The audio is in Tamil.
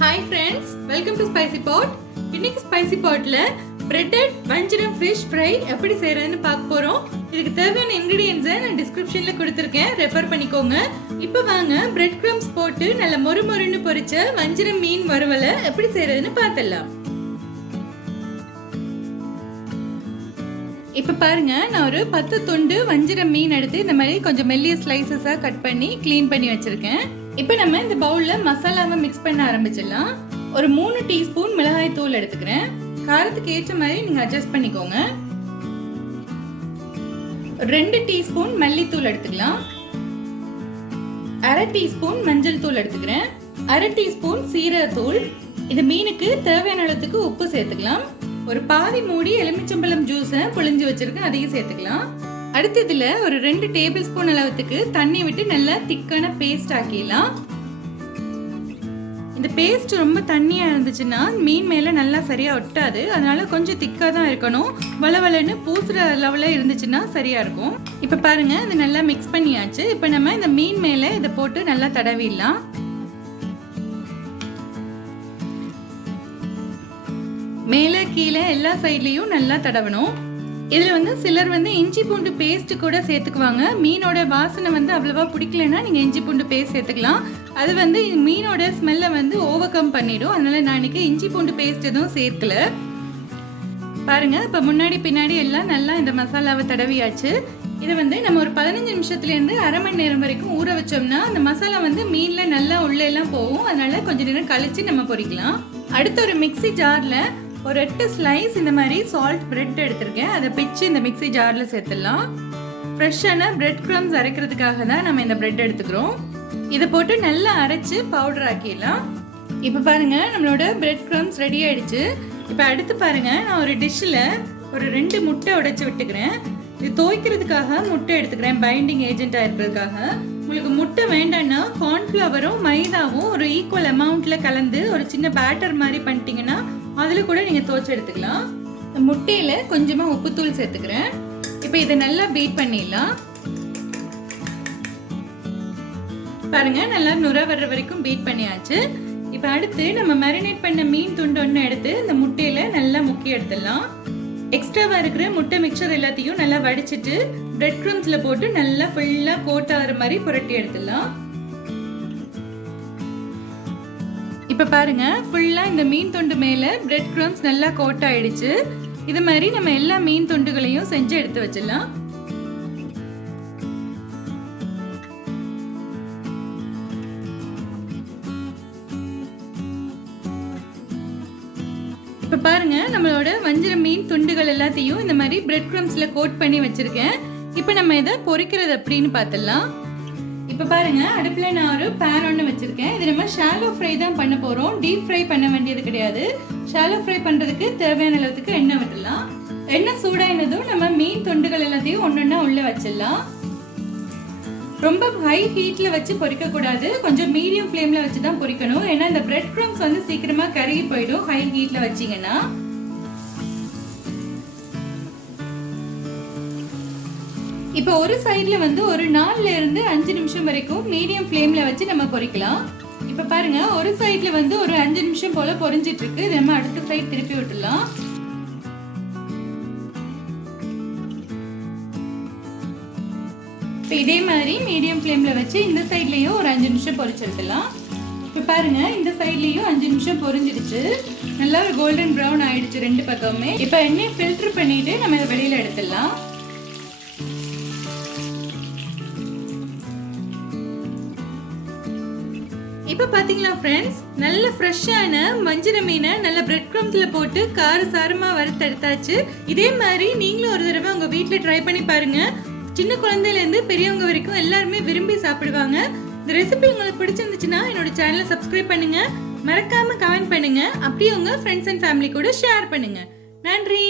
Hi friends, welcome to Spicy Pot. இன்னைக்கு Spicy Potல breaded Vanjiram fish fry எப்படி செய்யறதுன்னு பார்க்க போறோம். இதுக்கு தேவையான ingredients நான் descriptionல கொடுத்திருக்கேன், ரெஃபர் பண்ணிக்கோங்க. இப்போ வாங்க bread crumbs போட்டு நல்ல மொறு மொறுன்னு பொரிச்ச வஞ்சிரம் மீன் வறுவலை எப்படி செய்யறதுன்னு பார்த்தலாம். இப்போ பாருங்க, நான் ஒரு 10 துண்டு வஞ்சிரம் மீன் எடுத்து இந்த மாதிரி கொஞ்சம் மெல்லிய ஸ்லைசஸா கட் பண்ணி க்ளீன் பண்ணி வச்சிருக்கேன். இப்போ நம்ம இந்த பவுல்ல மசாலாவை மிக்ஸ் பண்ண ஆரம்பிச்சிடலாம். ஒரு 3 டீஸ்பூன் மிளகாய் தூள் எடுத்துக்கிறேன். காரத்துக்கு ஏற்ற மாதிரி நீங்க அட்ஜஸ்ட் பண்ணிக்கோங்க. 2 டீஸ்பூன் மல்லித்தூள் எடுத்துக்கலாம். 1/2 டீஸ்பூன் மஞ்சள் தூள் எடுத்துக்கிறேன். 1/2 டீஸ்பூன் சீரகத்தூள். இந்த மீனுக்கு தேவையான அளவுக்கு உப்பு சேர்த்துக்கலாம். ஒரு பாதி மூடி எலுமிச்சம்பழம் ஜூஸை புழிஞ்சு வச்சிருக்கேன், அதையும் சேர்த்துக்கலாம். அடுத்து இதுல ஒரு 2 டேபிள் ஸ்பூன் அளவுக்கு தண்ணி விட்டு நல்லா திக்கான பேஸ்ட் ஆக்கிடலாம். இந்த பேஸ்ட் ரொம்ப தண்ணியா இருந்துச்சுன்னா மீன் மேல நல்லா சரியா ஒட்டாது, அதனால கொஞ்சம் திக்கா தான் இருக்கணும். வளவளன்னு பூசுற லெவல்ல இருந்துச்சுன்னா சரியா இருக்கும். இப்ப பாருங்க, இது நல்லா மிக்ஸ் பண்ணியாச்சு. இப்ப நம்ம இந்த மீன் மேல இதை போட்டு நல்லா தடவிடலாம். மேல கீழே எல்லா சைட்லயும் நல்லா தடவணும். இதுல சிலர் இஞ்சி பூண்டு பேஸ்ட் கூட சேர்த்துக்குவாங்க. மீனோட வாசனை அவ்வளவா பிடிக்கலன்னா நீங்க இஞ்சி பூண்டு பேஸ்ட் சேர்த்துக்கலாம். அது மீனோட ஸ்மெல்ல ஓவர் கம் பண்ணிடும். அதனால நான் இன்னைக்கு இஞ்சி பூண்டு பேஸ்ட் எதுவும் சேர்க்கல. பாருங்க, இப்ப முன்னாடி பின்னாடி எல்லாம் நல்லா இந்த மசாலாவை தடவியாச்சு. இதை நம்ம ஒரு 15 நிமிஷத்துல இருந்து அரை மணி நேரம் வரைக்கும் ஊற வச்சோம்னா அந்த மசாலா மீன்ல நல்லா உள்ள எல்லாம் போகும். அதனால கொஞ்ச நேரம் கழிச்சு நம்ம பொரிக்கலாம். அடுத்து ஒரு மிக்ஸி ஜார்ல ஒரு 8 ஸ்லைஸ் இந்த மாதிரி சால்ட் பிரெட் எடுத்திருக்கேன். அதை பிச்சு இந்த மிக்ஸி ஜார்ல சேர்த்துடலாம். ஃப்ரெஷ்ஷான பிரெட் கிரம்ஸ் அரைக்கிறதுக்காக தான் நம்ம இந்த பிரெட் எடுத்துக்கிறோம். இதை போட்டு நல்லா அரைச்சு பவுடர் ஆக்கிடலாம். இப்போ பாருங்க, நம்மளோட பிரெட் கிரம்ஸ் ரெடி ஆயிடுச்சு. இப்போ அடுத்து பாருங்க, நான் ஒரு டிஷ்ஷில் ஒரு 2 முட்டை உடைச்சு விட்டுக்கிறேன். இது துவைக்கிறதுக்காக முட்டை எடுத்துக்கிறேன், பைண்டிங் ஏஜென்ட்டாக இருக்கிறதுக்காக. உங்களுக்கு முட்டை வேண்டாம்னா கார்ன்ஃப்ளவரும் மைதாவும் ஒரு ஈக்குவல் அமௌண்ட்ல கலந்து ஒரு சின்ன பேட்டர் மாதிரி பண்ணிட்டீங்கன்னா அதில் கூட நீங்கள் துவைச்சு எடுத்துக்கலாம். முட்டையில் கொஞ்சமாக உப்புத்தூள் சேர்த்துக்கிறேன். இப்போ இதை நல்லா பீட் பண்ணிடலாம். பாருங்க, நல்லா நுர வர்ற வரைக்கும் பீட் பண்ணியாச்சு. இப்போ அடுத்து நம்ம மேரினேட் பண்ண மீன் துண்டு ஒன்று எடுத்து இந்த முட்டையில் நல்லா முக்கி எடுத்துடலாம். எக்ஸ்ட்ராவாக இருக்கிற முட்டை மிக்சர் எல்லாத்தையும் நல்லா வடிச்சிட்டு பிரெட் க்ரம்ஸில் போட்டு நல்லா ஃபுல்லாக கோட் ஆகிற மாதிரி புரட்டி எடுத்துடலாம். இப்போ பாருங்க, ஃபுல்லாக இந்த மீன் துண்டு மேலே பிரெட் க்ரம்ஸ் நல்லா கோட் ஆயிடுச்சு. இது மாதிரி நம்ம எல்லா மீன் துண்டுகளையும் செஞ்சு எடுத்து வச்சிடலாம். இப்போ பாருங்க, நம்மளோட வஞ்சிரம் மீன் துண்டுகள் எல்லாத்தையும் இந்த மாதிரி பிரெட் க்ரம்ஸ்ல கோட் பண்ணி வச்சிருக்கேன். இப்போ நம்ம இதை பொரிக்கிறது அப்படின்னு பார்த்துடலாம். இப்போ பாருங்க, அடுப்பில் நான் ஒரு பேன் ஒன்று வச்சிருக்கேன். இது நம்ம ஷாலோ ஃப்ரை தான் பண்ண போகிறோம், டீப் ஃப்ரை பண்ண வேண்டியது கிடையாது. ஷாலோ ஃப்ரை பண்ணுறதுக்கு தேவையான அளவுக்கு எண்ணெய் விடலாம். எண்ணெய் சூடாயினதும் நம்ம மீன் துண்டுகள் எல்லாத்தையும் ஒன்றொன்னா உள்ளே வச்சிடலாம். ரொம்ப ஹை ஹீட்டில் வச்சு பொரிக்கக்கூடாது, கொஞ்சம் மீடியம் ஃப்ளேமில் வச்சு தான் பொரிக்கணும். ஏன்னா இந்த பிரெட் க்ரம்ஸ் சீக்கிரமாக கருகி போயிடும் ஹை ஹீட்டில் வச்சிங்கன்னா. இப்போ ஒரு சைடில் ஒரு 4ல இருந்து 5 நிமிஷம் வரைக்கும் மீடியம் ஃப்ளேமில் வச்சு நம்ம பொரிக்கலாம். இப்போ பாருங்க, ஒரு சைடில் ஒரு 5 நிமிஷம் போல பொரிஞ்சிட்டு இருக்கு. நம்ம அடுத்த சைடு திருப்பி விட்டுலாம். இப்போ இதே மாதிரி மீடியம் ஃப்ளேமில் வச்சு இந்த சைட்லேயும் ஒரு 5 நிமிஷம் பொரிச்செடுத்துலாம். இப்போ பாருங்க, இந்த சைட்லேயும் 5 நிமிஷம் பொரிஞ்சிடுச்சு. நல்லா ஒரு கோல்டன் ப்ரௌன் ஆயிடுச்சு 2 பக்கமே. இப்போ எண்ணெயை ஃபில்டர் பண்ணிட்டு நம்ம இதை வெளியில் எடுத்துடலாம். இப்போ பாத்தீங்களா ஃப்ரெண்ட்ஸ், நல்ல ஃப்ரெஷ்ஷான வஞ்சிரம் மீனை நல்ல பிரெட் க்ரம்ஸ்ல போட்டு காரசாரமா வறுத்தெடுத்தாச்சு. இதே மாதிரி நீங்களும் ஒரு தடவை உங்க வீட்டில் ட்ரை பண்ணி பாருங்க. சின்ன குழந்தையிலேருந்து பெரியவங்க வரைக்கும் எல்லாருமே விரும்பி சாப்பிடுவாங்க. இந்த ரெசிபி உங்களுக்கு பிடிச்சிருந்துச்சுன்னா என்னோட சேனலை சப்ஸ்கிரைப் பண்ணுங்க, மறக்காம கமெண்ட் பண்ணுங்க, அப்படியே உங்க ஃப்ரெண்ட்ஸ் அண்ட் ஃபேமிலி கூட ஷேர் பண்ணுங்க. நன்றி.